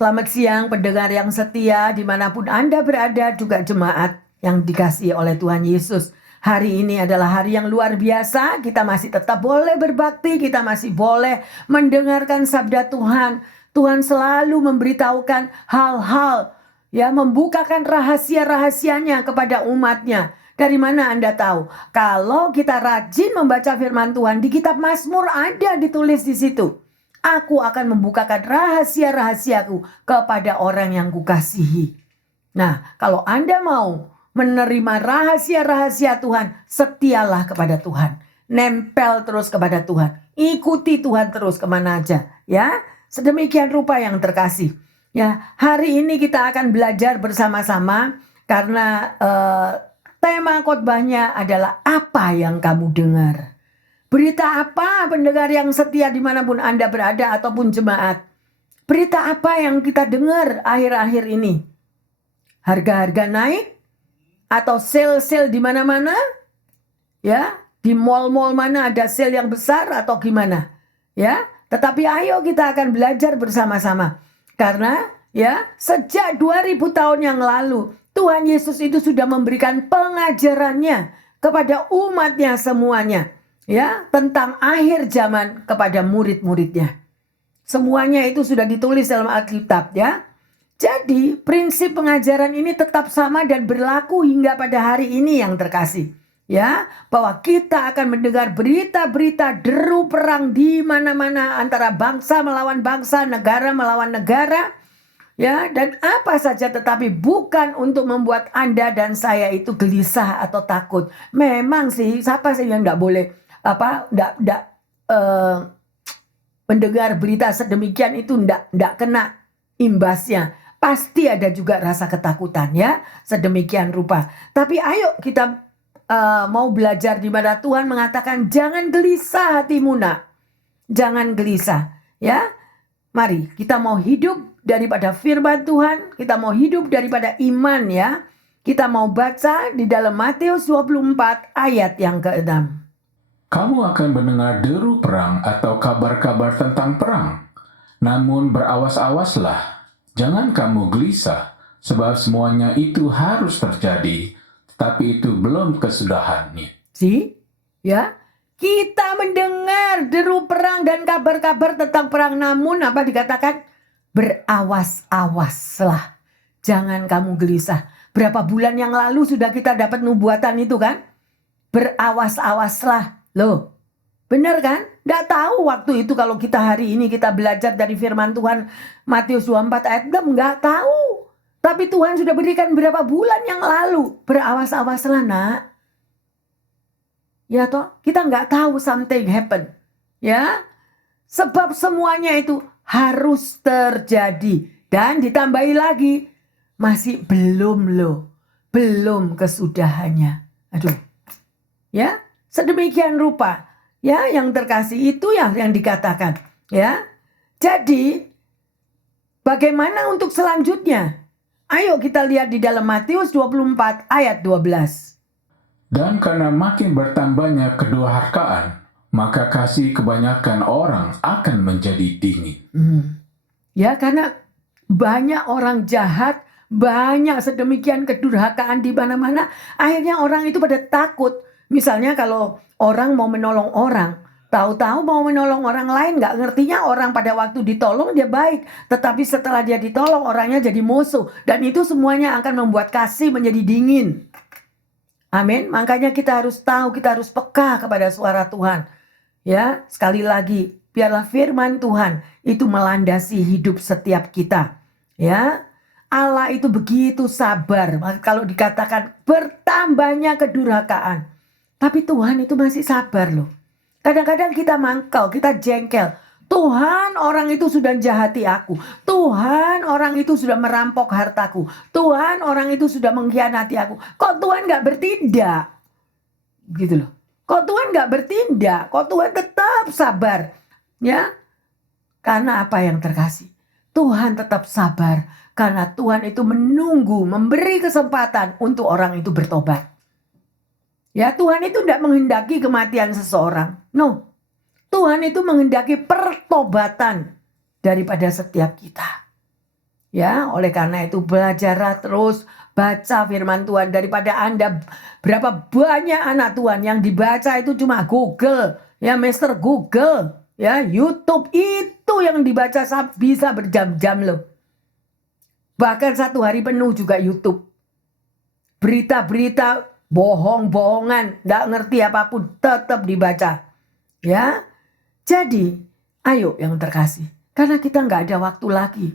Selamat siang pendengar yang setia dimanapun Anda berada, juga jemaat yang dikasihi oleh Tuhan Yesus. Hari ini adalah hari yang luar biasa, kita masih tetap boleh berbakti, kita masih boleh mendengarkan sabda Tuhan. Tuhan selalu memberitahukan hal-hal, ya, membukakan rahasia-rahasianya kepada umatnya. Dari mana Anda tahu? Kalau kita rajin membaca firman Tuhan, di kitab Mazmur ada ditulis di situ. Aku akan membukakan rahasia-rahasiaku kepada orang yang kukasihi. Nah, kalau Anda mau menerima rahasia-rahasia Tuhan, setialah kepada Tuhan. Nempel terus kepada Tuhan. Ikuti Tuhan terus kemana aja. Ya, sedemikian rupa yang terkasih. Ya, hari ini kita akan belajar bersama-sama karena tema khotbahnya adalah apa yang kamu dengar. Berita apa pendengar yang setia dimanapun Anda berada ataupun jemaat? Berita apa yang kita dengar akhir-akhir ini? Harga-harga naik? Atau sale-sale di mana-mana? Ya, di mall-mall mana ada sale yang besar atau gimana? Ya, tetapi ayo kita akan belajar bersama-sama. Karena ya, sejak 2000 tahun yang lalu, Tuhan Yesus itu sudah memberikan pengajarannya kepada umatnya semuanya. Ya, tentang akhir zaman kepada murid-muridnya. Semuanya itu sudah ditulis dalam Alkitab, ya. Jadi, prinsip pengajaran ini tetap sama dan berlaku hingga pada hari ini yang terkasih. Ya, bahwa kita akan mendengar berita-berita deru perang di mana-mana antara bangsa melawan bangsa, negara melawan negara. Ya, dan apa saja, tetapi bukan untuk membuat Anda dan saya itu gelisah atau takut. Memang sih, siapa sih yang enggak boleh mendengar berita sedemikian itu ndak kena imbasnya. Pasti ada juga rasa ketakutan, ya, sedemikian rupa. Tapi ayo kita mau belajar di mana Tuhan mengatakan jangan gelisah hatimu, nak. Jangan gelisah, ya. Mari kita mau hidup daripada firman Tuhan, kita mau hidup daripada iman, ya. Kita mau baca di dalam Matius 24 ayat yang ke-6. Kamu akan mendengar deru perang atau kabar-kabar tentang perang. Namun berawas-awaslah, jangan kamu gelisah, sebab semuanya itu harus terjadi, tetapi itu belum kesudahannya. Ya, kita mendengar deru perang dan kabar-kabar tentang perang, namun apa dikatakan? Berawas-awaslah, jangan kamu gelisah. Berapa bulan yang lalu sudah kita dapat nubuatan itu kan? Berawas-awaslah. Loh, benar kan? Nggak tahu waktu itu kalau kita hari ini kita belajar dari firman Tuhan Matius 24 ayat 6, nggak tahu. Tapi Tuhan sudah berikan berapa bulan yang lalu. Berawas-awaslah, nak. Ya toh, kita nggak tahu something happen. Ya, sebab semuanya itu harus terjadi. Dan ditambahi lagi, masih belum loh. Belum kesudahannya. Aduh. Ya, sedemikian rupa, ya, yang terkasih itu yang dikatakan, ya. Jadi, bagaimana untuk selanjutnya? Ayo kita lihat di dalam Matius 24 ayat 12. Dan karena makin bertambahnya kedurhakaan, maka kasih kebanyakan orang akan menjadi dingin. Ya, karena banyak orang jahat, banyak sedemikian kedurhakaan di mana-mana, akhirnya orang itu pada takut. Misalnya kalau orang mau menolong orang, tahu-tahu mau menolong orang lain, nggak ngertinya orang pada waktu ditolong dia baik, tetapi setelah dia ditolong orangnya jadi musuh, dan itu semuanya akan membuat kasih menjadi dingin. Amin. Makanya kita harus tahu, kita harus peka kepada suara Tuhan. Ya, sekali lagi, biarlah firman Tuhan itu melandasi hidup setiap kita. Ya, Allah itu begitu sabar. Kalau dikatakan bertambahnya kedurhakaan, tapi Tuhan itu masih sabar loh. Kadang-kadang kita mangkal, kita jengkel. Tuhan, orang itu sudah jahati aku. Tuhan, orang itu sudah merampok hartaku. Tuhan, orang itu sudah mengkhianati aku. Kok Tuhan gak bertindak? Gitu loh. Kok Tuhan gak bertindak? Kok Tuhan tetap sabar? Ya, karena apa yang terkasih? Tuhan tetap sabar. Karena Tuhan itu menunggu, memberi kesempatan untuk orang itu bertobat. Ya, Tuhan itu tidak menghendaki kematian seseorang. No. Tuhan itu menghendaki pertobatan daripada setiap kita. Ya, oleh karena itu belajarlah terus baca firman Tuhan daripada Anda berapa banyak anak Tuhan yang dibaca itu cuma Google, ya Mister Google, ya YouTube itu yang dibaca bisa berjam-jam loh. Bahkan satu hari penuh juga YouTube. Berita-berita bohong-bohongan, nggak ngerti apapun tetap dibaca. Ya, jadi ayo yang terkasih, karena kita nggak ada waktu lagi.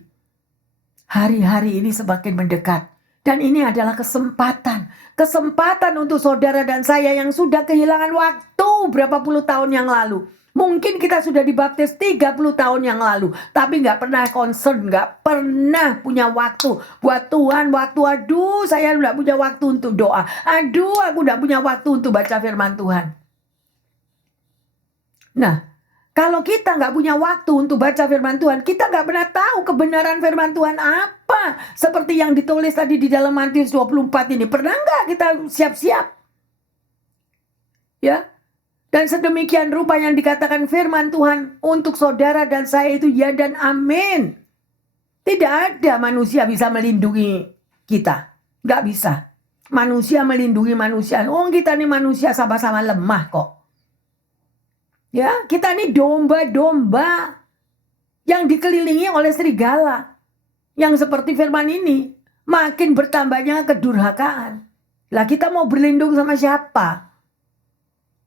Hari-hari ini semakin mendekat. Dan ini adalah kesempatan. Kesempatan untuk saudara dan saya yang sudah kehilangan waktu berapa puluh tahun yang lalu. Mungkin kita sudah dibaptis 30 tahun yang lalu. Tapi gak pernah concern, gak pernah punya waktu. Buat Tuhan waktu, aduh saya gak punya waktu untuk doa. Aduh aku gak punya waktu untuk baca firman Tuhan. Nah, kalau kita nggak punya waktu untuk baca firman Tuhan, kita nggak pernah tahu kebenaran firman Tuhan apa. Seperti yang ditulis tadi di dalam Matius 24 ini. Pernah nggak kita siap-siap? Ya. Dan sedemikian rupa yang dikatakan firman Tuhan untuk saudara dan saya itu ya dan amin. Tidak ada manusia bisa melindungi kita. Nggak bisa. Manusia melindungi manusia. Oh kita nih manusia sama-sama lemah kok. Ya, kita ini domba-domba yang dikelilingi oleh serigala. Yang seperti firman ini, makin bertambahnya kedurhakaan. Lah kita mau berlindung sama siapa?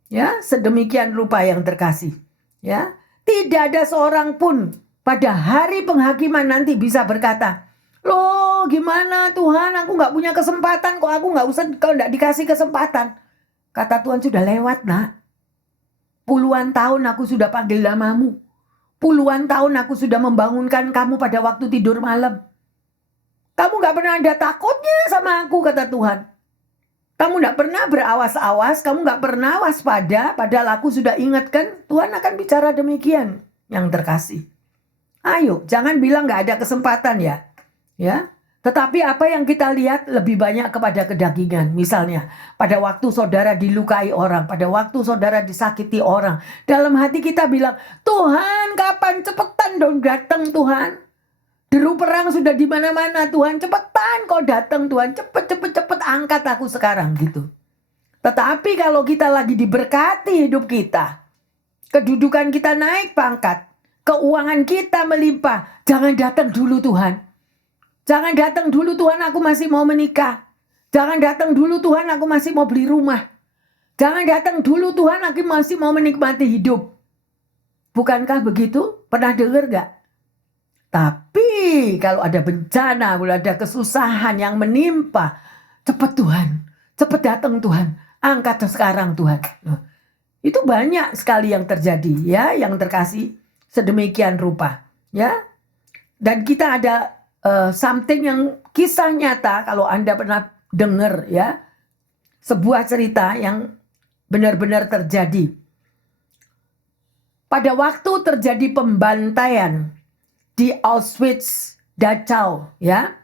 Ya, sedemikian rupa yang terkasih. Ya, tidak ada seorang pun pada hari penghakiman nanti bisa berkata, loh gimana Tuhan, aku nggak punya kesempatan kok, aku nggak usah kalau nggak dikasih kesempatan. Kata Tuhan sudah lewat nak. Puluhan tahun aku sudah panggil namamu. Puluhan tahun aku sudah membangunkan kamu pada waktu tidur malam. Kamu gak pernah ada takutnya sama aku, kata Tuhan. Kamu gak pernah berawas-awas, kamu gak pernah waspada, padahal aku sudah ingatkan, Tuhan akan bicara demikian. Yang terkasih. Ayo, jangan bilang gak ada kesempatan ya. Ya. Tetapi apa yang kita lihat lebih banyak kepada kedagingan. Misalnya, pada waktu saudara dilukai orang, pada waktu saudara disakiti orang, dalam hati kita bilang, Tuhan kapan cepetan dong datang Tuhan. Deru perang sudah di mana-mana Tuhan, cepetan kau datang Tuhan, cepet angkat aku sekarang gitu. Tetapi kalau kita lagi diberkati hidup kita, kedudukan kita naik pangkat, keuangan kita melimpah, jangan datang dulu Tuhan. Jangan datang dulu Tuhan aku masih mau menikah. Jangan datang dulu Tuhan aku masih mau beli rumah. Jangan datang dulu Tuhan aku masih mau menikmati hidup. Bukankah begitu? Pernah dengar gak? Tapi kalau ada bencana, kalau ada kesusahan yang menimpa, cepat Tuhan, cepat datang Tuhan, angkat sekarang Tuhan. Itu banyak sekali yang terjadi ya, yang terkasih sedemikian rupa ya. Dan kita ada something yang kisah nyata kalau Anda pernah dengar ya, sebuah cerita yang benar-benar terjadi. Pada waktu terjadi pembantaian di Auschwitz Dachau ya,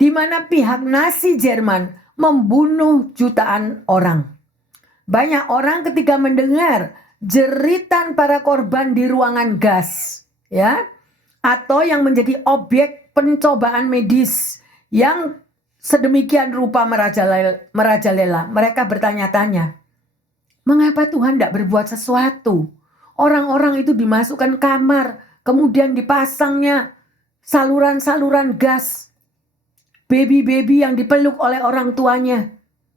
di mana pihak Nazi Jerman membunuh jutaan orang. Banyak orang ketika mendengar jeritan para korban di ruangan gas ya, atau yang menjadi objek pencobaan medis yang sedemikian rupa merajalela. Mereka bertanya-tanya, mengapa Tuhan tidak berbuat sesuatu? Orang-orang itu dimasukkan kamar, kemudian dipasangnya saluran-saluran gas. Baby-baby yang dipeluk oleh orang tuanya.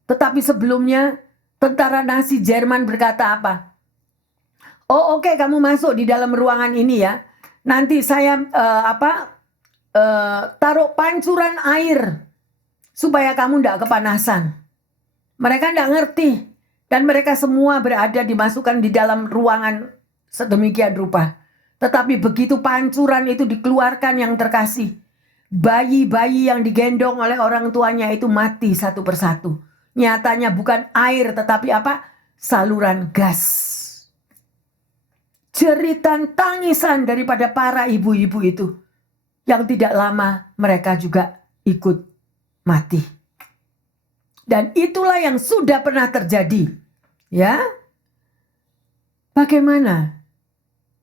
Tetapi sebelumnya, tentara Nazi Jerman berkata apa? Oh oke, kamu masuk di dalam ruangan ini ya. Nanti saya taruh pancuran air supaya kamu tidak kepanasan. Mereka tidak ngerti dan mereka semua berada dimasukkan di dalam ruangan sedemikian rupa. Tetapi begitu pancuran itu dikeluarkan yang terkasih, bayi-bayi yang digendong oleh orang tuanya itu mati satu persatu. Nyatanya bukan air tetapi apa? Saluran gas. Jeritan tangisan daripada para ibu-ibu itu. Yang tidak lama mereka juga ikut mati. Dan itulah yang sudah pernah terjadi. Ya. Bagaimana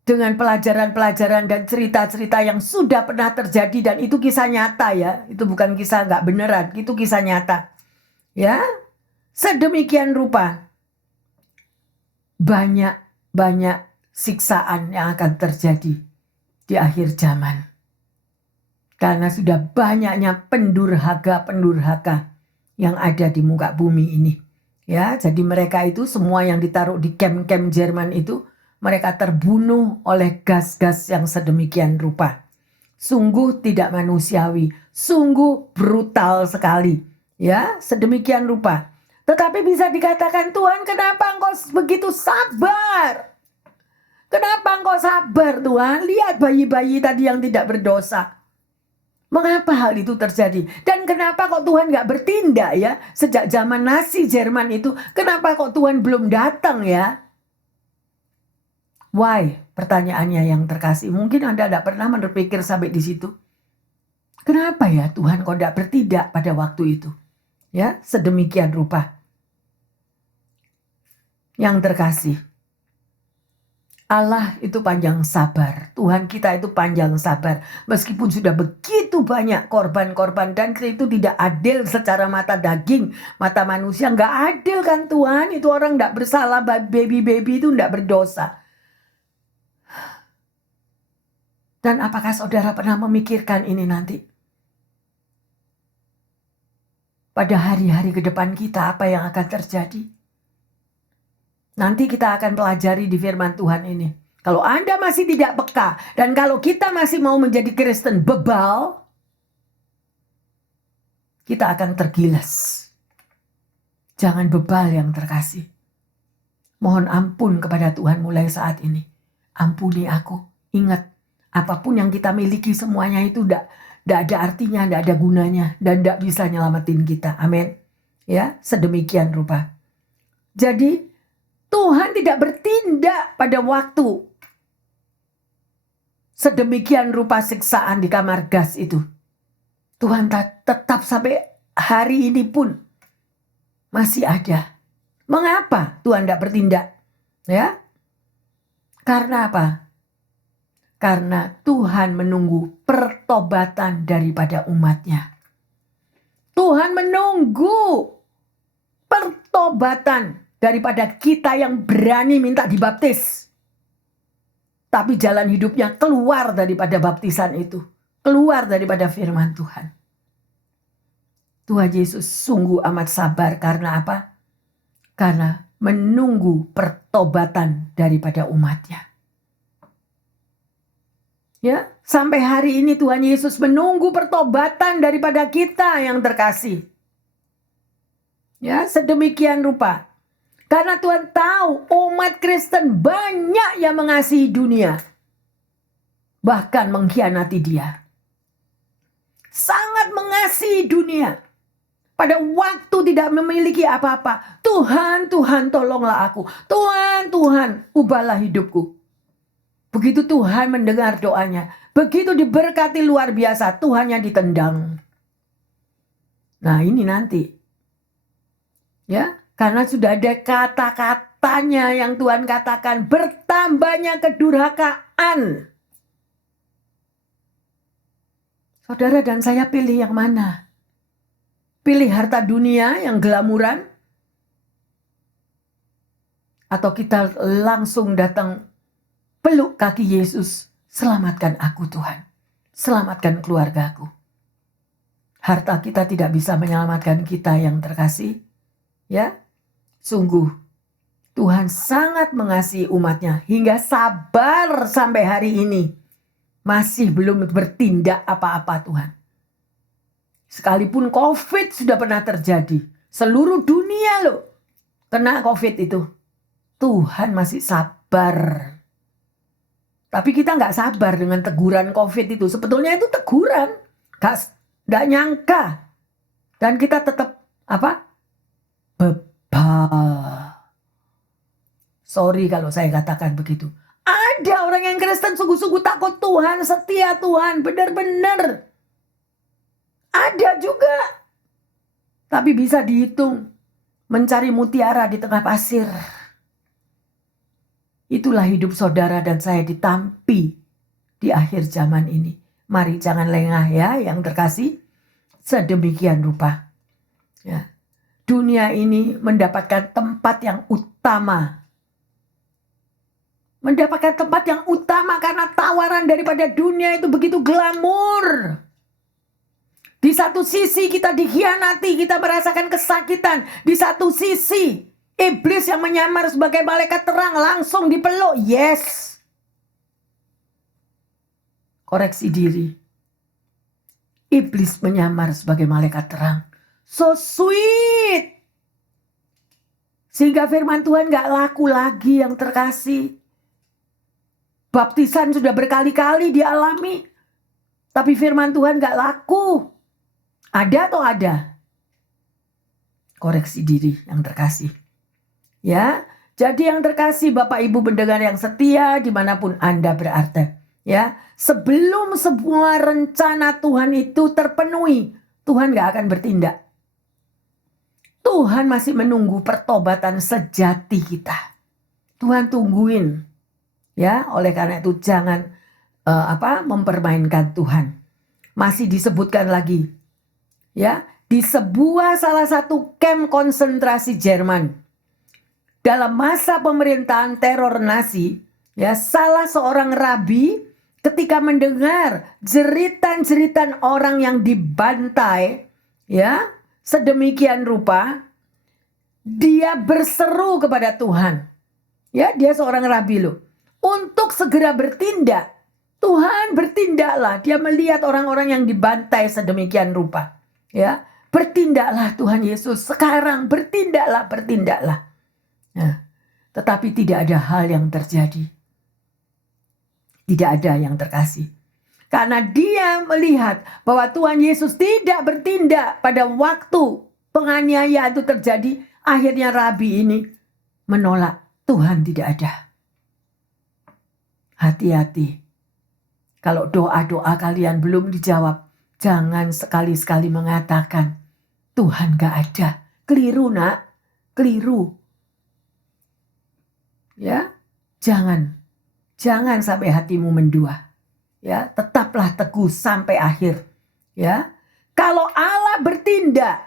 dengan pelajaran-pelajaran dan cerita-cerita yang sudah pernah terjadi, dan itu kisah nyata ya, itu bukan kisah nggak beneran, itu kisah nyata ya. Sedemikian rupa banyak siksaan yang akan terjadi di akhir zaman karena sudah banyaknya pendurhaka yang ada di muka bumi ini ya. Jadi mereka itu semua yang ditaruh di camp-camp Jerman itu, mereka terbunuh oleh gas-gas yang sedemikian rupa. Sungguh tidak manusiawi, sungguh brutal sekali ya, sedemikian rupa. Tetapi bisa dikatakan, Tuhan, kenapa engkau begitu sabar? Kenapa engkau sabar, Tuhan? Lihat bayi-bayi tadi yang tidak berdosa. Mengapa hal itu terjadi? Dan kenapa kok Tuhan gak bertindak ya? Sejak zaman Nazi Jerman itu, kenapa kok Tuhan belum datang ya? Why? Pertanyaannya yang terkasih. Mungkin Anda tidak pernah berpikir sampai di situ. Kenapa ya Tuhan kok tidak bertindak pada waktu itu? Ya, sedemikian rupa. Yang terkasih, Allah itu panjang sabar. Tuhan kita itu panjang sabar. Meskipun sudah begitu banyak korban-korban, dan itu tidak adil secara mata daging, mata manusia. Nggak adil kan Tuhan? Itu orang nggak bersalah, baby-baby itu nggak berdosa. Dan apakah saudara pernah memikirkan ini nanti? Pada hari-hari ke depan kita, apa yang akan terjadi? Nanti kita akan pelajari di firman Tuhan ini. Kalau Anda masih tidak peka, dan kalau kita masih mau menjadi Kristen bebal, kita akan tergilas. Jangan bebal yang terkasih. Mohon ampun kepada Tuhan mulai saat ini. Ampuni aku. Ingat, apapun yang kita miliki semuanya itu tidak ada artinya, tidak ada gunanya, dan tidak bisa nyelamatin kita. Amin. Ya, sedemikian rupa. Jadi Tuhan tidak bertindak pada waktu sedemikian rupa siksaan di kamar gas itu. Tuhan tetap sampai hari ini pun masih ada. Mengapa Tuhan tidak bertindak? Ya, karena apa? Karena Tuhan menunggu pertobatan daripada umatnya. Tuhan menunggu pertobatan daripada kita yang berani minta dibaptis. Tapi jalan hidupnya keluar daripada baptisan itu. Keluar daripada firman Tuhan. Tuhan Yesus sungguh amat sabar karena apa? Karena menunggu pertobatan daripada umatnya. Ya, sampai hari ini Tuhan Yesus menunggu pertobatan daripada kita yang terkasih. Ya, sedemikian rupa. Karena Tuhan tahu umat Kristen banyak yang mengasihi dunia. Bahkan mengkhianati dia. Sangat mengasihi dunia. Pada waktu tidak memiliki apa-apa. Tuhan, Tuhan tolonglah aku. Tuhan, Tuhan ubahlah hidupku. Begitu Tuhan mendengar doanya. Begitu diberkati luar biasa, Tuhannya ditendang. Nah ini nanti. Ya. Karena sudah ada kata-katanya yang Tuhan katakan, bertambahnya kedurhakaan. Saudara dan saya pilih yang mana? Pilih harta dunia yang glamuran? Atau kita langsung datang peluk kaki Yesus, selamatkan aku Tuhan. Selamatkan keluargaku. Harta kita tidak bisa menyelamatkan kita yang terkasih. Ya. Sungguh, Tuhan sangat mengasihi umatnya hingga sabar sampai hari ini. Masih belum bertindak apa-apa Tuhan. Sekalipun COVID sudah pernah terjadi. Seluruh dunia loh kena COVID itu. Tuhan masih sabar. Tapi kita nggak sabar dengan teguran COVID itu. Sebetulnya itu teguran. Nggak nyangka. Dan kita tetap apa? Bebal. Sorry kalau saya katakan begitu. Ada orang yang Kristen sungguh-sungguh takut Tuhan, setia Tuhan, benar-benar. Ada juga. Tapi bisa dihitung. Mencari mutiara di tengah pasir. Itulah hidup saudara dan saya ditampi di akhir zaman ini. Mari jangan lengah ya yang terkasih. Sedemikian rupa. Ya. Dunia ini mendapatkan tempat yang utama. Mendapatkan tempat yang utama karena tawaran daripada dunia itu begitu glamor. Di satu sisi kita dikhianati, kita merasakan kesakitan. Di satu sisi iblis yang menyamar sebagai malaikat terang langsung dipeluk. Yes. Koreksi diri. Iblis menyamar sebagai malaikat terang. So sweet. Sehingga firman Tuhan gak laku lagi yang terkasih. Baptisan sudah berkali-kali dialami. Tapi firman Tuhan gak laku. Ada atau ada? Koreksi diri yang terkasih. Ya, jadi yang terkasih Bapak Ibu pendengar yang setia dimanapun Anda berada. Ya, sebelum semua rencana Tuhan itu terpenuhi, Tuhan gak akan bertindak. Tuhan masih menunggu pertobatan sejati kita. Tuhan tungguin. Ya, oleh karena itu jangan mempermainkan Tuhan. Masih disebutkan lagi. Ya, di sebuah salah satu kamp konsentrasi Jerman. Dalam masa pemerintahan teror Nazi, ya, salah seorang rabi ketika mendengar jeritan-jeritan orang yang dibantai, ya, sedemikian rupa, dia berseru kepada Tuhan. Ya, dia seorang rabi loh. Untuk segera bertindak. Tuhan bertindaklah. Dia melihat orang-orang yang dibantai sedemikian rupa. Ya, bertindaklah Tuhan Yesus. Sekarang bertindaklah, bertindaklah. Nah, tetapi tidak ada hal yang terjadi. Tidak ada yang terkasih. Karena dia melihat bahwa Tuhan Yesus tidak bertindak pada waktu penganiayaan itu terjadi. Akhirnya rabi ini menolak. Tuhan tidak ada. Hati-hati. Kalau doa-doa kalian belum dijawab, jangan sekali-sekali mengatakan Tuhan gak ada. Keliru nak. Keliru. Ya, jangan sampai hatimu mendua. Ya, tetaplah teguh sampai akhir. Ya, kalau Allah bertindak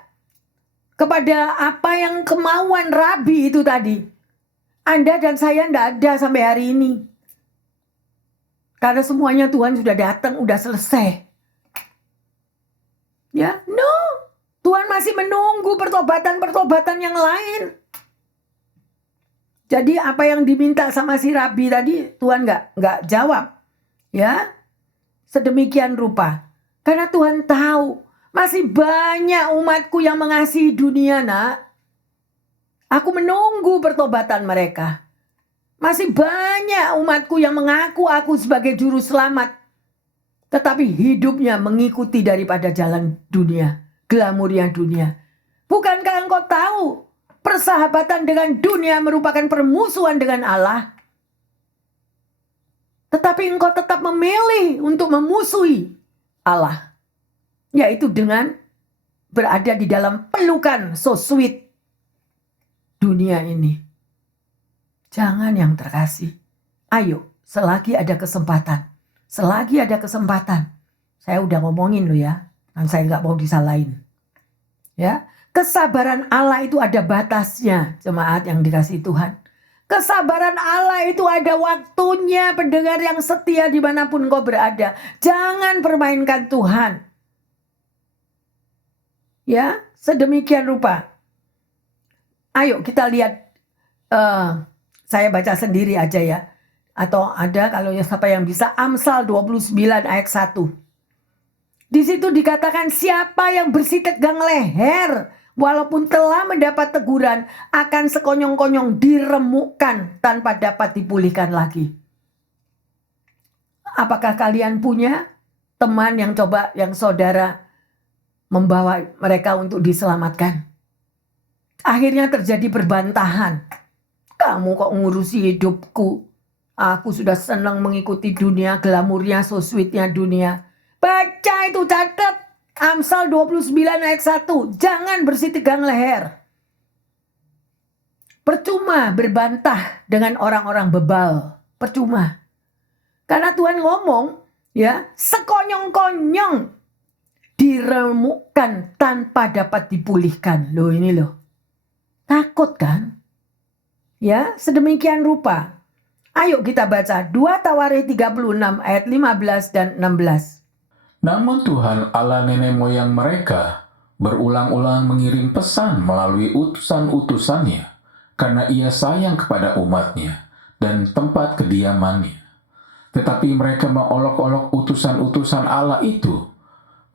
kepada apa yang kemauan rabi itu tadi, Anda dan saya tidak ada sampai hari ini. Karena semuanya Tuhan sudah datang, sudah selesai. Ya, no. Tuhan masih menunggu pertobatan-pertobatan yang lain. Jadi apa yang diminta sama si rabi tadi Tuhan nggak jawab. Ya. Sedemikian rupa. Karena Tuhan tahu masih banyak umatku yang mengasihi dunia, nak. Aku menunggu pertobatan mereka. Masih banyak umatku yang mengaku aku sebagai juru selamat. Tetapi hidupnya mengikuti daripada jalan dunia. Glamornya dunia. Bukankah engkau tahu persahabatan dengan dunia merupakan permusuhan dengan Allah? Tetapi engkau tetap memilih untuk memusuhi Allah. Yaitu dengan berada di dalam pelukan so sweet dunia ini. Jangan yang terkasih. Ayo, selagi ada kesempatan. Selagi ada kesempatan. Saya udah ngomongin loh ya. Dan saya gak mau disalahin. Ya, kesabaran Allah itu ada batasnya. Jemaat yang dikasihi Tuhan. Kesabaran Allah itu ada waktunya. Pendengar yang setia dimanapun kau berada. Jangan permainkan Tuhan. Ya, sedemikian rupa. Ayo kita lihat. Saya baca sendiri aja ya. Atau ada kalau siapa yang bisa, Amsal 29 ayat 1. Di situ dikatakan siapa yang bersih tegang leher walaupun telah mendapat teguran akan sekonyong-konyong diremukkan tanpa dapat dipulihkan lagi. Apakah kalian punya teman yang saudara membawa mereka untuk diselamatkan? Akhirnya terjadi perbantahan. Kamu kok ngurusi hidupku? Aku sudah senang mengikuti dunia, glamurnya, so sweetnya dunia. Baca itu, catat. Amsal 29 ayat 1. Jangan bersih tegang leher. Percuma berbantah dengan orang-orang bebal. Percuma. Karena Tuhan ngomong, ya, sekonyong-konyong diremukkan tanpa dapat dipulihkan. Loh ini loh. Takut kan? Ya, sedemikian rupa. Ayo kita baca 2 Tawarikh 36 ayat 15 dan 16. Namun Tuhan Allah nenek moyang mereka berulang-ulang mengirim pesan melalui utusan-utusannya karena ia sayang kepada umatnya dan tempat kediamannya. Tetapi mereka mengolok-olok utusan-utusan Allah itu,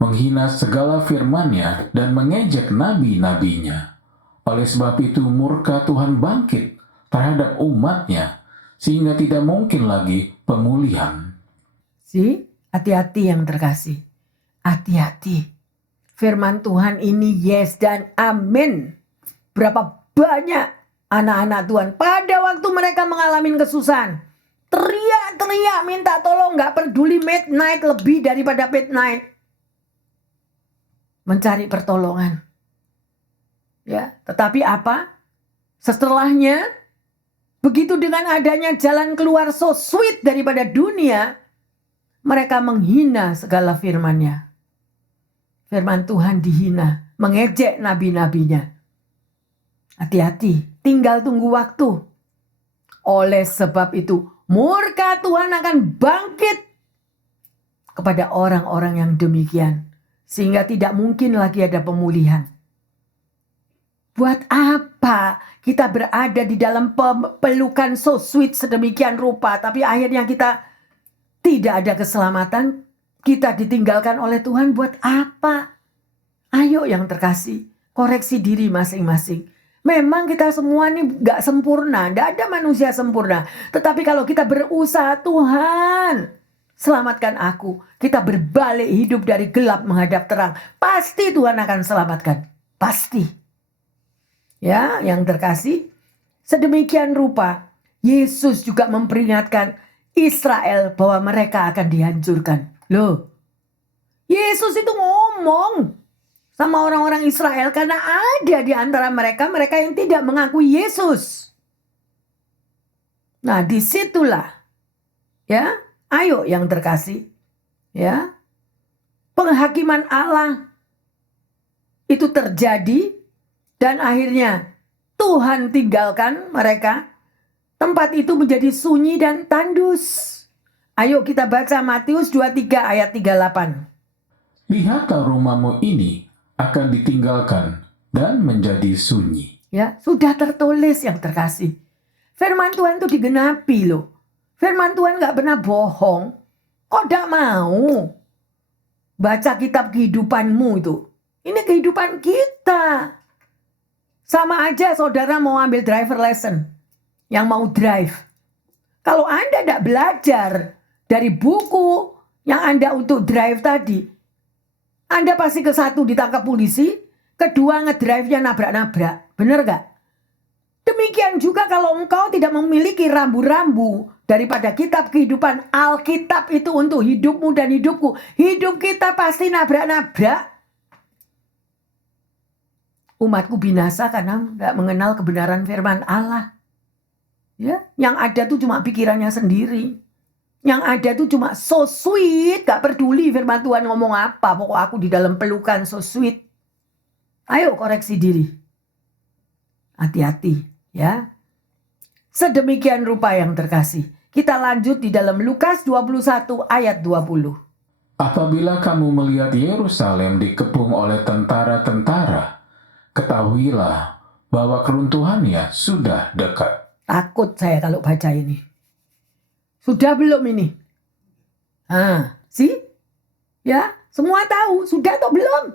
menghina segala firman-Nya dan mengejek nabi-nabinya. Oleh sebab itu murka Tuhan bangkit terhadap umat-Nya, sehingga tidak mungkin lagi pemulihan. Hati-hati yang terkasih. Hati-hati. Firman Tuhan ini yes dan amin. Berapa banyak anak-anak Tuhan pada waktu mereka mengalami kesusahan, teriak-teriak minta tolong, gak peduli midnight, lebih daripada midnight, mencari pertolongan. Ya, tetapi apa? Setelahnya, begitu dengan adanya jalan keluar so sweet daripada dunia, mereka menghina segala firman-Nya. Firman Tuhan dihina, mengejek nabi-nabinya. Hati-hati, tinggal tunggu waktu. Oleh sebab itu, murka Tuhan akan bangkit kepada orang-orang yang demikian. Sehingga tidak mungkin lagi ada pemulihan. Buat apa kita berada di dalam pelukan so sweet sedemikian rupa, tapi akhirnya kita tidak ada keselamatan, kita ditinggalkan oleh Tuhan, buat apa? Ayo yang terkasih, koreksi diri masing-masing. Memang kita semua ini gak sempurna, gak ada manusia sempurna. Tetapi kalau kita berusaha, Tuhan selamatkan aku, kita berbalik hidup dari gelap menghadap terang, pasti Tuhan akan selamatkan. Pasti. Ya, yang terkasih, sedemikian rupa Yesus juga memperingatkan Israel bahwa mereka akan dihancurkan. Loh, Yesus itu ngomong sama orang-orang Israel karena ada di antara mereka yang tidak mengakui Yesus. Nah, disitulah, ya, ayo yang terkasih, ya, penghakiman Allah itu terjadi dan akhirnya Tuhan tinggalkan mereka. Tempat itu menjadi sunyi dan tandus. Ayo kita baca Matius 23 ayat 38. Lihatlah rumahmu ini akan ditinggalkan dan menjadi sunyi. Ya, sudah tertulis yang terkasih. Firman Tuhan itu digenapi loh. Firman Tuhan gak pernah bohong. Kok gak mau baca kitab kehidupanmu itu? Ini kehidupan kita. Sama aja saudara mau ambil driver lesson. Yang mau drive. Kalau Anda tidak belajar dari buku yang Anda untuk drive tadi, Anda pasti ke satu ditangkap polisi, kedua ngedrive-nya nabrak-nabrak. Benar gak? Demikian juga kalau engkau tidak memiliki rambu-rambu daripada kitab kehidupan Alkitab itu untuk hidupmu dan hidupku, hidup kita pasti nabrak-nabrak. Umatku binasa karena tidak mengenal kebenaran firman Allah. Ya, yang ada tuh cuma pikirannya sendiri. Yang ada tuh cuma so sweet, gak peduli firman Tuhan ngomong apa, pokok aku di dalam pelukan so sweet. Ayo koreksi diri. Hati-hati, ya. Sedemikian rupa yang terkasih. Kita lanjut di dalam Lukas 21 ayat 20. Apabila kamu melihat Yerusalem dikepung oleh tentara-tentara, ketahuilah bahwa keruntuhannya sudah dekat. Takut saya kalau baca ini. Sudah belum ini? Ya, semua tahu. Sudah atau belum?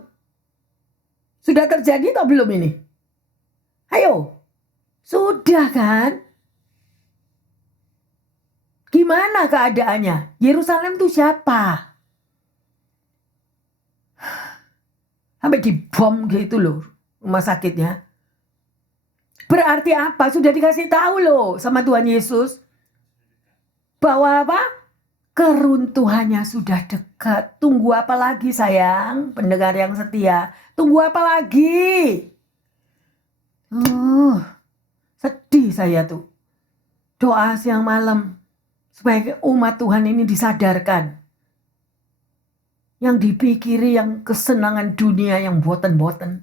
Sudah terjadi atau belum ini? Ayo. Sudah kan? Gimana keadaannya? Yerusalem itu siapa? Sampai dibom gitu loh rumah sakitnya. Berarti apa? Sudah dikasih tahu loh sama Tuhan Yesus. Bahwa apa? Keruntuhannya sudah dekat. Tunggu apa lagi sayang? Pendengar yang setia. Tunggu apa lagi? Sedih sekali saya tuh. Doa siang malam. Supaya umat Tuhan ini disadarkan. Yang dipikiri yang kesenangan dunia yang boten-boten.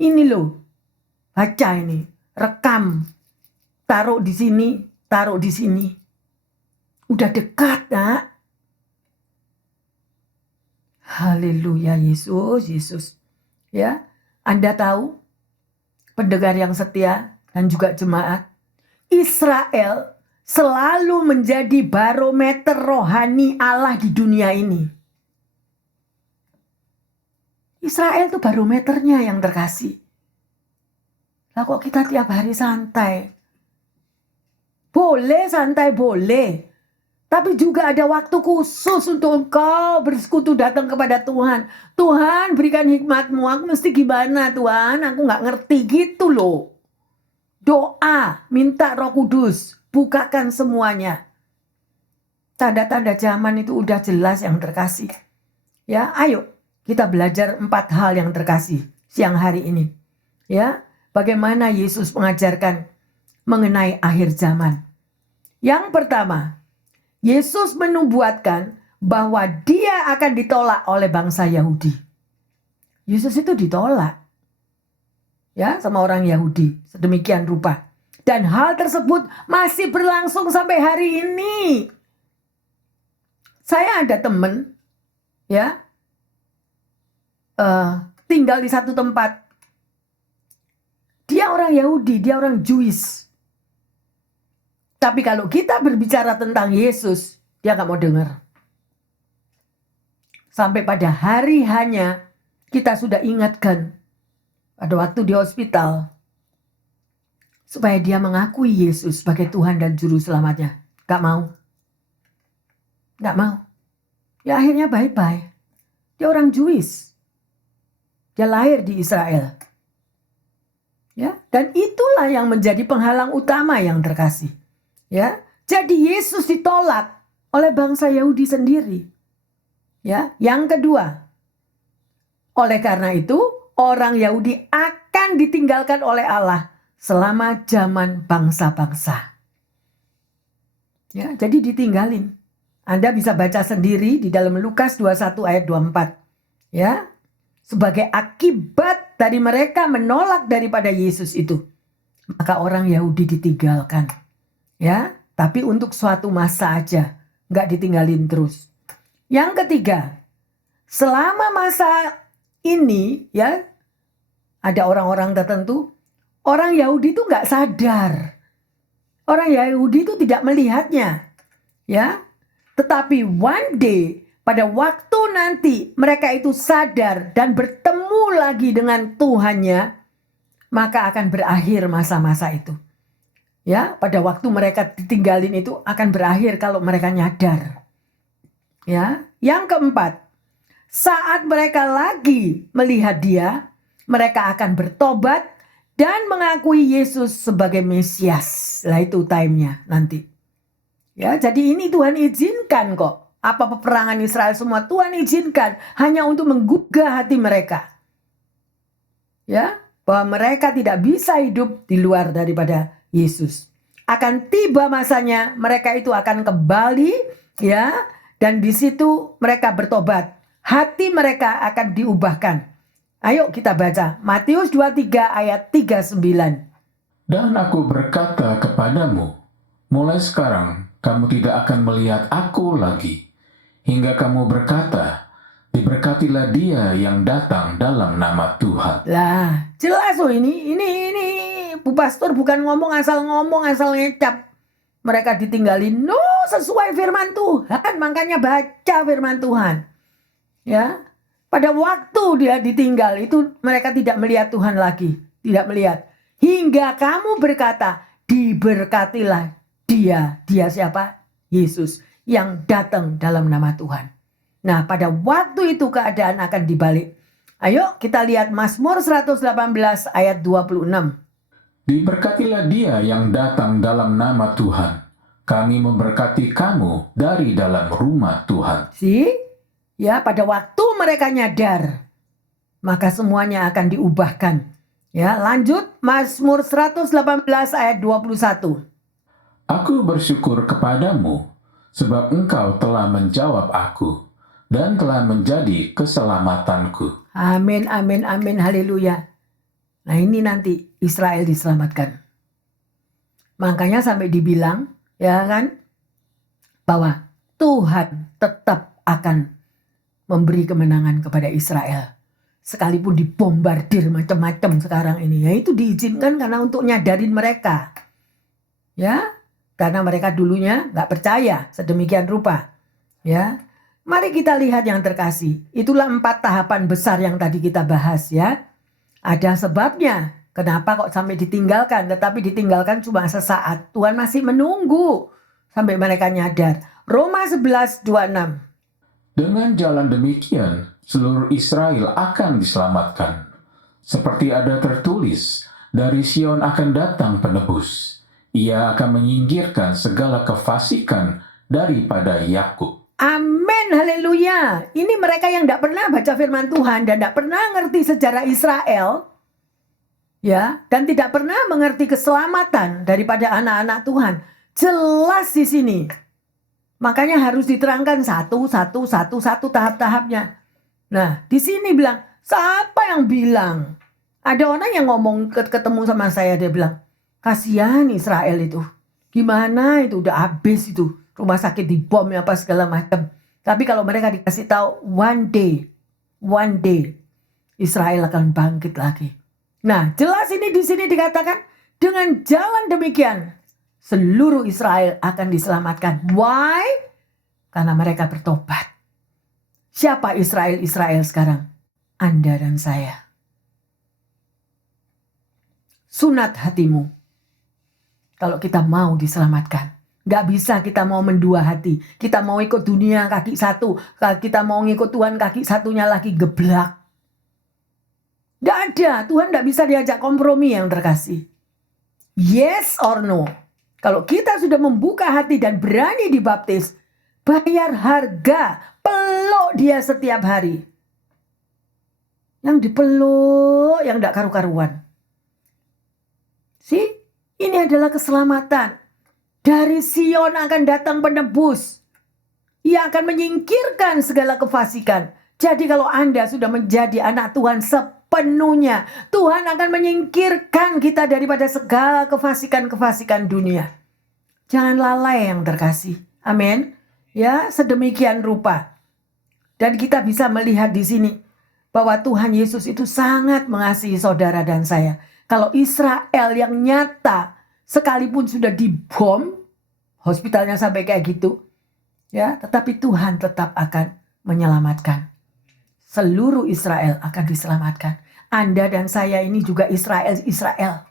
Ini loh. Baca ini. Rekam. Taruh di sini. Taruh di sini. Udah dekat, Nak. Haleluya, Yesus, Yesus. Ya, Anda tahu, pendengar yang setia dan juga jemaat, Israel selalu menjadi barometer rohani Allah di dunia ini. Israel itu barometernya yang terkasih. Lah kok kita tiap hari santai? Boleh santai, boleh. Tapi juga ada waktu khusus untuk engkau bersekutu datang kepada Tuhan. Tuhan berikan hikmat-Mu. Aku mesti gimana Tuhan? Aku gak ngerti gitu loh. Doa, minta Roh Kudus. Bukakan semuanya. Tanda-tanda zaman itu udah jelas yang terkasih. Ya, ayo kita belajar 4 hal yang terkasih siang hari ini. Ya, bagaimana Yesus mengajarkan mengenai akhir zaman. Yang pertama, Yesus menubuatkan bahwa dia akan ditolak oleh bangsa Yahudi. Yesus itu ditolak. Ya, sama orang Yahudi. Sedemikian rupa. Dan hal tersebut masih berlangsung sampai hari ini. Saya ada teman, ya, tinggal di satu tempat. Dia orang Yahudi, dia orang Jewish. Tapi kalau kita berbicara tentang Yesus, dia gak mau dengar. Sampai pada hari hanya kita sudah ingatkan pada waktu di hospital supaya dia mengakui Yesus sebagai Tuhan dan Juru Selamatnya. Gak mau. Gak mau. Ya akhirnya bye-bye. Dia orang Jewish. Dia lahir di Israel. Ya, dan itulah yang menjadi penghalang utama yang terkasih. Ya, jadi Yesus ditolak oleh bangsa Yahudi sendiri. Ya, yang kedua, oleh karena itu orang Yahudi akan ditinggalkan oleh Allah selama zaman bangsa-bangsa. Ya, jadi ditinggalin. Anda bisa baca sendiri di dalam Lukas 21 ayat 24. Ya, sebagai akibat dari mereka menolak daripada Yesus itu, maka orang Yahudi ditinggalkan. Ya, tapi untuk suatu masa aja, nggak ditinggalin terus. Yang ketiga, selama masa ini, ya, ada orang-orang tertentu, orang Yahudi itu nggak sadar. Orang Yahudi itu tidak melihatnya, ya. Tetapi one day, pada waktu nanti mereka itu sadar dan bertemu lagi dengan Tuhannya, maka akan berakhir masa-masa itu. Ya, pada waktu mereka ditinggalin itu akan berakhir kalau mereka nyadar. Ya, yang keempat, saat mereka lagi melihat dia, mereka akan bertobat dan mengakui Yesus sebagai Mesias. Lah itu time-nya nanti. Ya, jadi ini Tuhan izinkan kok. Apa peperangan Israel semua Tuhan izinkan hanya untuk menggugah hati mereka. Ya, bahwa mereka tidak bisa hidup di luar daripada Yesus. Akan tiba masanya mereka itu akan kembali, ya, dan di situ mereka bertobat. Hati mereka akan diubahkan. Ayo kita baca Matius 23 ayat 39. Dan aku berkata kepadamu, mulai sekarang kamu tidak akan melihat aku lagi, hingga kamu berkata, diberkatilah dia yang datang dalam nama Tuhan. Lah, jelas loh ini Bu Pastor bukan ngomong asal ngecap. Mereka ditinggalin. No, sesuai firman Tuhan. Makanya baca firman Tuhan. Ya, pada waktu dia ditinggal itu mereka tidak melihat Tuhan lagi. Tidak melihat. Hingga kamu berkata, diberkatilah dia. Dia siapa? Yesus yang datang dalam nama Tuhan. Nah, pada waktu itu keadaan akan dibalik. Ayo kita lihat Mazmur 118 ayat 26. Diberkatilah dia yang datang dalam nama Tuhan. Kami memberkati kamu dari dalam rumah Tuhan. Ya, pada waktu mereka nyadar, maka semuanya akan diubahkan. Ya, lanjut Mazmur 118 ayat 21. Aku bersyukur kepadamu, sebab engkau telah menjawab aku, dan telah menjadi keselamatanku. Amin, amin, amin, haleluya. Nah ini nanti Israel diselamatkan. Makanya sampai dibilang, ya kan, bahwa Tuhan tetap akan memberi kemenangan kepada Israel. Sekalipun dibombardir macam-macam sekarang ini, ya itu diizinkan karena untuk nyadarin mereka, ya, karena mereka dulunya nggak percaya sedemikian rupa, ya. Mari kita lihat yang terkasih, itulah 4 tahapan besar yang tadi kita bahas, ya. Ada sebabnya, kenapa kok sampai ditinggalkan, tetapi ditinggalkan cuma sesaat. Tuhan masih menunggu sampai mereka nyadar. Roma 11:26. Dengan jalan demikian, seluruh Israel akan diselamatkan. Seperti ada tertulis, dari Sion akan datang penebus. Ia akan menyingkirkan segala kefasikan daripada Yakub. Amin, haleluya. Ini mereka yang tidak pernah baca firman Tuhan dan tidak pernah ngerti sejarah Israel, ya, dan tidak pernah mengerti keselamatan daripada anak-anak Tuhan. Jelas di sini. Makanya harus diterangkan satu tahap-tahapnya. Nah, di sini bilang, siapa yang bilang? Ada orang yang ngomong ketemu sama saya, dia bilang, kasihan Israel itu. Gimana itu, udah habis itu. Rumah sakit dibom apa segala macam. Tapi kalau mereka dikasih tahu, one day, Israel akan bangkit lagi. Nah, jelas ini di sini dikatakan, dengan jalan demikian, seluruh Israel akan diselamatkan. Why? Karena mereka bertobat. Siapa Israel sekarang? Anda dan saya. Sunat hatimu. Kalau kita mau diselamatkan. Gak bisa kita mau mendua hati. Kita mau ikut dunia kaki satu. Kita mau ngikut Tuhan kaki satunya lagi geblak. Gak ada. Tuhan gak bisa diajak kompromi yang terkasih. Yes or no? Kalau kita sudah membuka hati dan berani dibaptis, bayar harga, peluk dia setiap hari. Yang dipeluk, yang tidak karu-karuan. Ini adalah keselamatan. Dari Sion akan datang penebus. Ia akan menyingkirkan segala kefasikan. Jadi kalau Anda sudah menjadi anak Tuhan sepenuhnya, Tuhan akan menyingkirkan kita daripada segala kefasikan-kefasikan dunia. Jangan lalai yang terkasih. Amin. Ya, sedemikian rupa. Dan kita bisa melihat di sini bahwa Tuhan Yesus itu sangat mengasihi saudara dan saya. Kalau Israel yang nyata sekalipun sudah dibom, hospitalnya sampai kayak gitu, ya, tetapi Tuhan tetap akan menyelamatkan. Seluruh Israel akan diselamatkan. Anda dan saya ini juga Israel.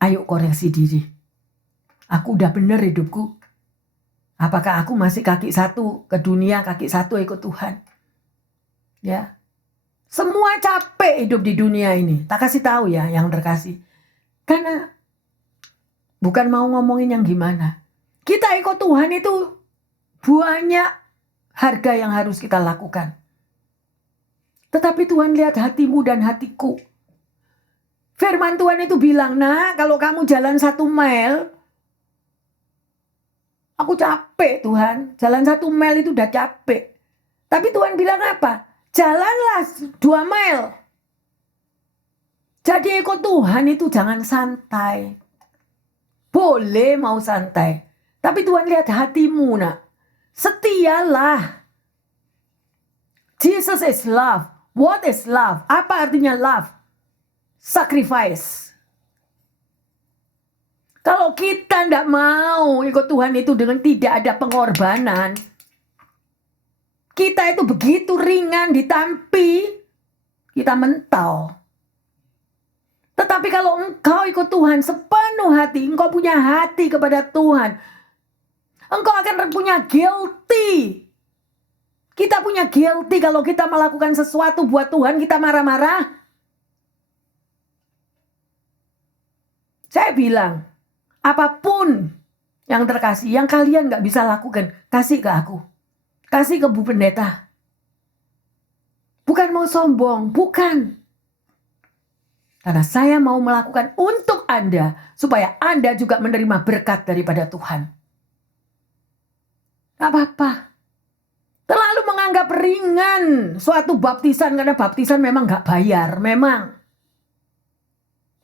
Ayo koreksi diri. Aku udah benar hidupku. Apakah aku masih kaki satu ke dunia, kaki satu ikut Tuhan? Ya. Semua capek hidup di dunia ini. Tak kasih tahu ya yang terkasih. Karena bukan mau ngomongin yang gimana. Kita ikut Tuhan itu banyak harga yang harus kita lakukan. Tetapi Tuhan lihat hatimu dan hatiku. Firman Tuhan itu bilang, nah kalau kamu jalan 1 mile, aku capek Tuhan. Jalan 1 mile itu udah capek. Tapi Tuhan bilang apa? Jalanlah 2 mile. Jadi ikut Tuhan itu jangan santai. Boleh mau santai. Tapi Tuhan lihat hatimu nak. Setialah. Jesus is love. What is love? Apa artinya love? Sacrifice. Kalau kita tidak mau ikut Tuhan itu dengan tidak ada pengorbanan, kita itu begitu ringan ditampi, kita mental. Tetapi kalau engkau ikut Tuhan sepenuh hati, engkau punya hati kepada Tuhan, engkau akan punya guilty. Kita punya guilty kalau kita melakukan sesuatu buat Tuhan, kita marah-marah. Saya bilang, apapun yang terkasih, yang kalian gak bisa lakukan, kasih ke aku. Kasih ke Bu Pendeta. Bukan mau sombong, bukan. Karena saya mau melakukan untuk Anda, supaya Anda juga menerima berkat daripada Tuhan. Gak apa-apa. Terlalu menganggap ringan suatu baptisan, karena baptisan memang gak bayar, memang.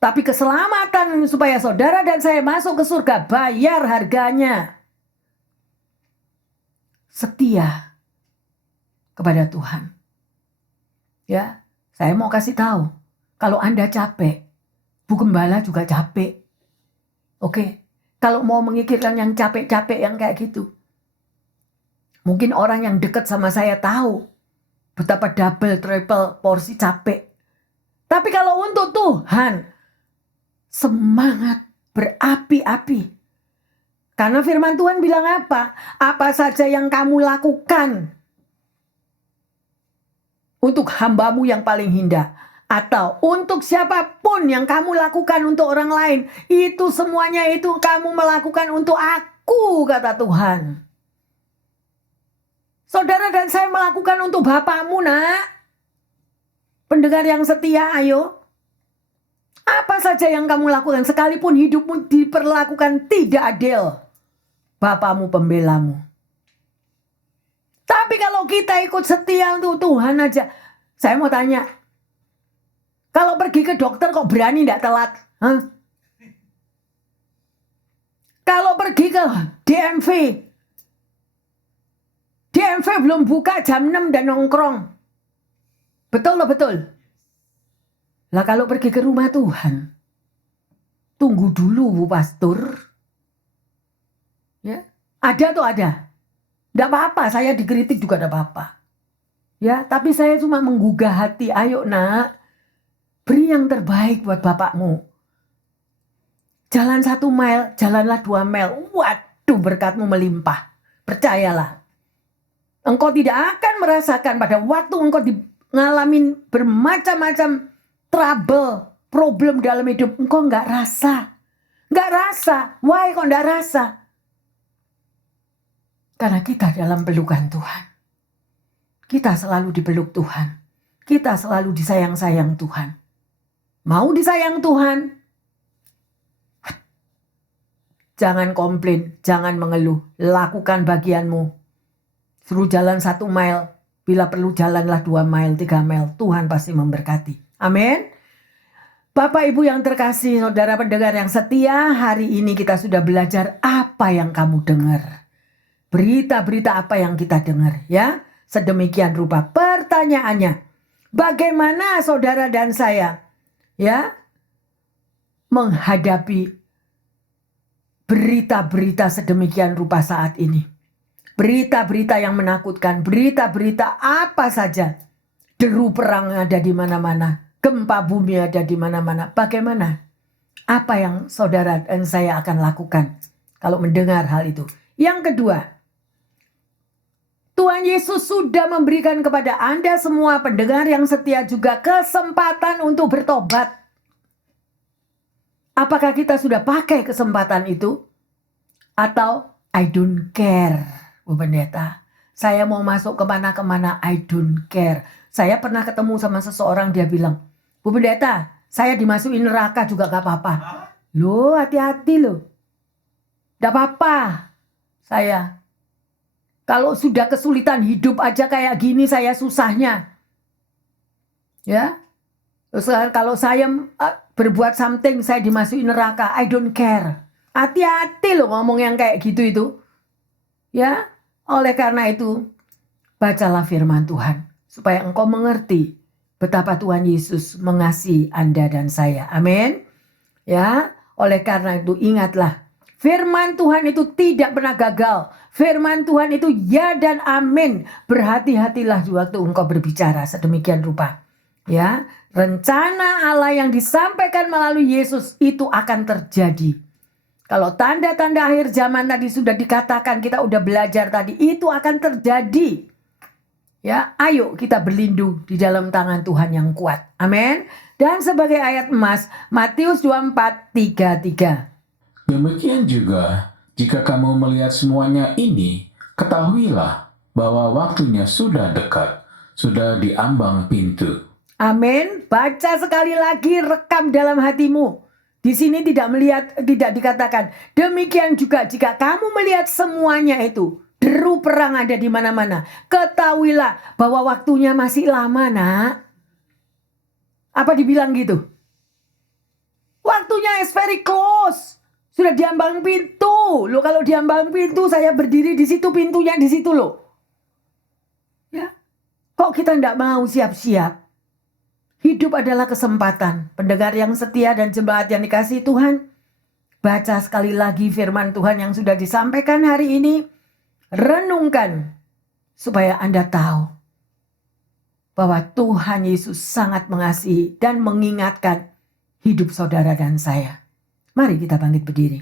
Tapi keselamatan supaya saudara dan saya masuk ke surga, bayar harganya. Setia kepada Tuhan. Ya, saya mau kasih tahu, kalau Anda capek, Bu Gembala juga capek. Oke, kalau mau mengikirkan yang capek-capek yang kayak gitu, mungkin orang yang dekat sama saya tahu betapa double, triple porsi capek. Tapi kalau untuk Tuhan, semangat berapi-api. Karena firman Tuhan bilang apa? Apa saja yang kamu lakukan untuk hambamu yang paling indah, atau untuk siapapun yang kamu lakukan untuk orang lain, itu semuanya itu kamu melakukan untuk aku, kata Tuhan. Saudara dan saya melakukan untuk Bapakmu, nak. Pendengar yang setia, ayo. Apa saja yang kamu lakukan, sekalipun hidupmu diperlakukan tidak adil, Bapakmu pembelamu. Tapi kalau kita ikut setia untuk Tuhan aja, saya mau tanya, kalau pergi ke dokter kok berani tidak telat? Hah? Kalau pergi ke DMV belum buka jam 6 dan nongkrong. Betul loh, betul. Lah kalau pergi ke rumah Tuhan, tunggu dulu Bu Pastor. Ya, ada tuh ada. Tidak apa-apa, saya dikritik juga tidak apa-apa. Ya, tapi saya cuma menggugah hati. Ayo nak, beri yang terbaik buat Bapakmu. Jalan 1 mile, jalanlah 2 mile. Waduh, berkatmu melimpah. Percayalah. Engkau tidak akan merasakan pada waktu engkau ngalamin bermacam-macam trouble, problem dalam hidup. Engkau nggak rasa. Nggak rasa. Why kok nggak rasa? Karena kita dalam pelukan Tuhan. Kita selalu dipeluk Tuhan. Kita selalu disayang-sayang Tuhan. Mau disayang Tuhan? Jangan komplain, jangan mengeluh. Lakukan bagianmu. Suruh jalan 1 mile. Bila perlu jalanlah 2 mile, 3 mile. Tuhan pasti memberkati. Amin. Bapak Ibu yang terkasih, saudara pendengar yang setia, hari ini kita sudah belajar apa yang kamu dengar. Berita-berita apa yang kita dengar, ya. Sedemikian rupa. Pertanyaannya, bagaimana saudara dan saya, ya, menghadapi berita-berita sedemikian rupa saat ini? Berita-berita yang menakutkan, berita-berita apa saja. Deru perang ada di mana-mana, gempa bumi ada di mana-mana. Bagaimana? Apa yang saudara dan saya akan lakukan kalau mendengar hal itu? Yang kedua, Tuhan Yesus sudah memberikan kepada Anda semua pendengar yang setia juga kesempatan untuk bertobat. Apakah kita sudah pakai kesempatan itu? Atau I don't care, Bu Pendeta. Saya mau masuk kemana-kemana, I don't care. Saya pernah ketemu sama seseorang, dia bilang, Bu Pendeta, saya dimasukin neraka juga gak apa-apa. Loh, hati-hati loh. Gak apa-apa. Saya, kalau sudah kesulitan hidup aja kayak gini, saya susahnya. Ya. Terus kalau saya berbuat something, saya dimasukin neraka, I don't care. Hati-hati loh ngomong yang kayak gitu itu. Ya. Oleh karena itu, bacalah firman Tuhan. Supaya engkau mengerti betapa Tuhan Yesus mengasihi Anda dan saya. Amin. Ya. Oleh karena itu, ingatlah. Firman Tuhan itu tidak pernah gagal. Firman Tuhan itu ya dan amin. Berhati-hatilah di waktu engkau berbicara sedemikian rupa. Ya, rencana Allah yang disampaikan melalui Yesus itu akan terjadi. Kalau tanda-tanda akhir zaman tadi sudah dikatakan, kita udah belajar tadi, itu akan terjadi. Ya, ayo kita berlindung di dalam tangan Tuhan yang kuat. Amin. Dan sebagai ayat emas, Matius 24:33. Demikian juga, jika kamu melihat semuanya ini, ketahuilah bahwa waktunya sudah dekat, sudah di ambang pintu. Amin. Baca sekali lagi, rekam dalam hatimu. Di sini tidak dikatakan. Demikian juga jika kamu melihat semuanya itu, deru perang ada di mana-mana, ketahuilah bahwa waktunya masih lama, nak. Apa dibilang gitu? Waktunya is very close. Sudah diambang pintu. Loh, kalau diambang pintu, saya berdiri di situ, pintunya di situ loh. Ya. Kok kita tidak mau siap-siap? Hidup adalah kesempatan. Pendengar yang setia dan jemaat yang dikasihi Tuhan, baca sekali lagi firman Tuhan yang sudah disampaikan hari ini. Renungkan supaya Anda tahu bahwa Tuhan Yesus sangat mengasihi dan mengingatkan hidup saudara dan saya. Mari kita bangkit berdiri.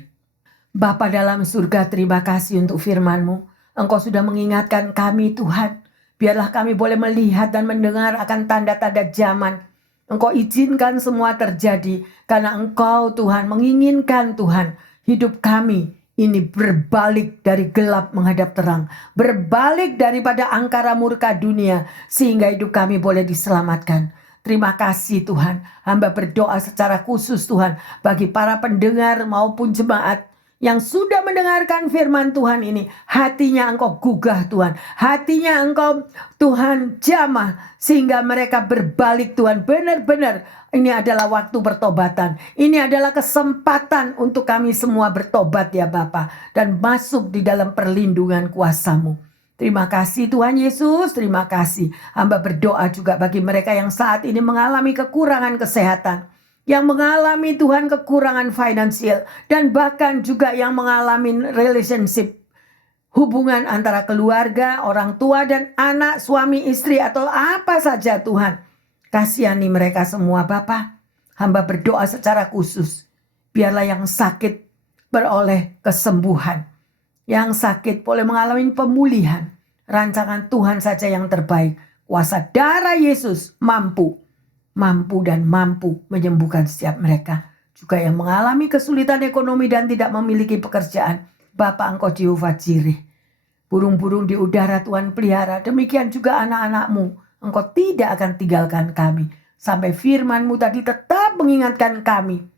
Bapa dalam surga, terima kasih untuk firman-Mu. Engkau sudah mengingatkan kami, Tuhan. Biarlah kami boleh melihat dan mendengar akan tanda-tanda zaman. Engkau izinkan semua terjadi karena Engkau, Tuhan, menginginkan, Tuhan, hidup kami ini berbalik dari gelap menghadap terang. Berbalik daripada angkara murka dunia sehingga hidup kami boleh diselamatkan. Terima kasih Tuhan. Hamba berdoa secara khusus Tuhan bagi para pendengar maupun jemaat yang sudah mendengarkan firman Tuhan ini. Hatinya Engkau gugah Tuhan. Hatinya Engkau Tuhan jamah sehingga mereka berbalik Tuhan. Benar-benar ini adalah waktu pertobatan. Ini adalah kesempatan untuk kami semua bertobat ya Bapa. Dan masuk di dalam perlindungan kuasa-Mu. Terima kasih Tuhan Yesus, terima kasih. Hamba berdoa juga bagi mereka yang saat ini mengalami kekurangan kesehatan. Yang mengalami Tuhan kekurangan finansial. Dan bahkan juga yang mengalami relationship. Hubungan antara keluarga, orang tua dan anak, suami, istri atau apa saja Tuhan. Kasihani mereka semua Bapa. Hamba berdoa secara khusus. Biarlah yang sakit beroleh kesembuhan. Yang sakit boleh mengalami pemulihan. Rancangan Tuhan saja yang terbaik. Kuasa darah Yesus mampu dan mampu menyembuhkan setiap mereka. Juga yang mengalami kesulitan ekonomi dan tidak memiliki pekerjaan. Bapa Engkau Jehovah Jireh. Burung-burung di udara Tuhan pelihara. Demikian juga anak-anak-Mu. Engkau tidak akan tinggalkan kami. Sampai firman-Mu tadi tetap mengingatkan kami.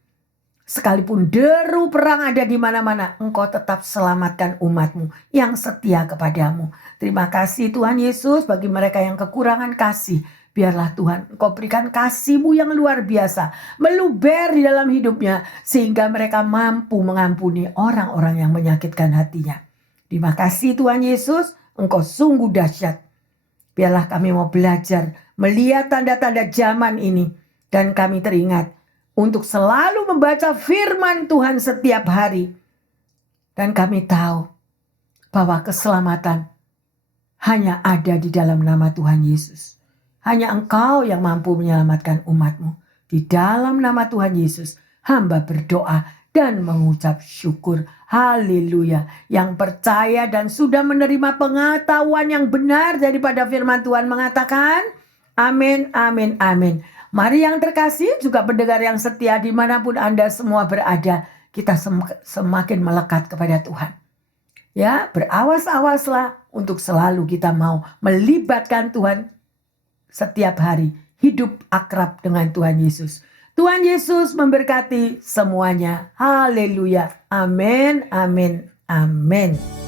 Sekalipun deru perang ada di mana-mana, Engkau tetap selamatkan umat-Mu yang setia kepadamu. Terima kasih Tuhan Yesus bagi mereka yang kekurangan kasih. Biarlah Tuhan Engkau berikan kasih-Mu yang luar biasa. Meluber di dalam hidupnya. Sehingga mereka mampu mengampuni orang-orang yang menyakitkan hatinya. Terima kasih Tuhan Yesus. Engkau sungguh dahsyat. Biarlah kami mau belajar melihat tanda-tanda zaman ini. Dan kami teringat. Untuk selalu membaca firman Tuhan setiap hari. Dan kami tahu bahwa keselamatan hanya ada di dalam nama Tuhan Yesus. Hanya Engkau yang mampu menyelamatkan umat-Mu. Di dalam nama Tuhan Yesus, hamba berdoa dan mengucap syukur. Haleluya. Yang percaya dan sudah menerima pengetahuan yang benar daripada firman Tuhan mengatakan, amin, amin, amin. Mari yang terkasih juga pendengar yang setia dimanapun Anda semua berada. Kita semakin melekat kepada Tuhan. Ya, berawas-awaslah untuk selalu kita mau melibatkan Tuhan setiap hari. Hidup akrab dengan Tuhan Yesus. Tuhan Yesus memberkati semuanya. Haleluya. Amin, amin, amin.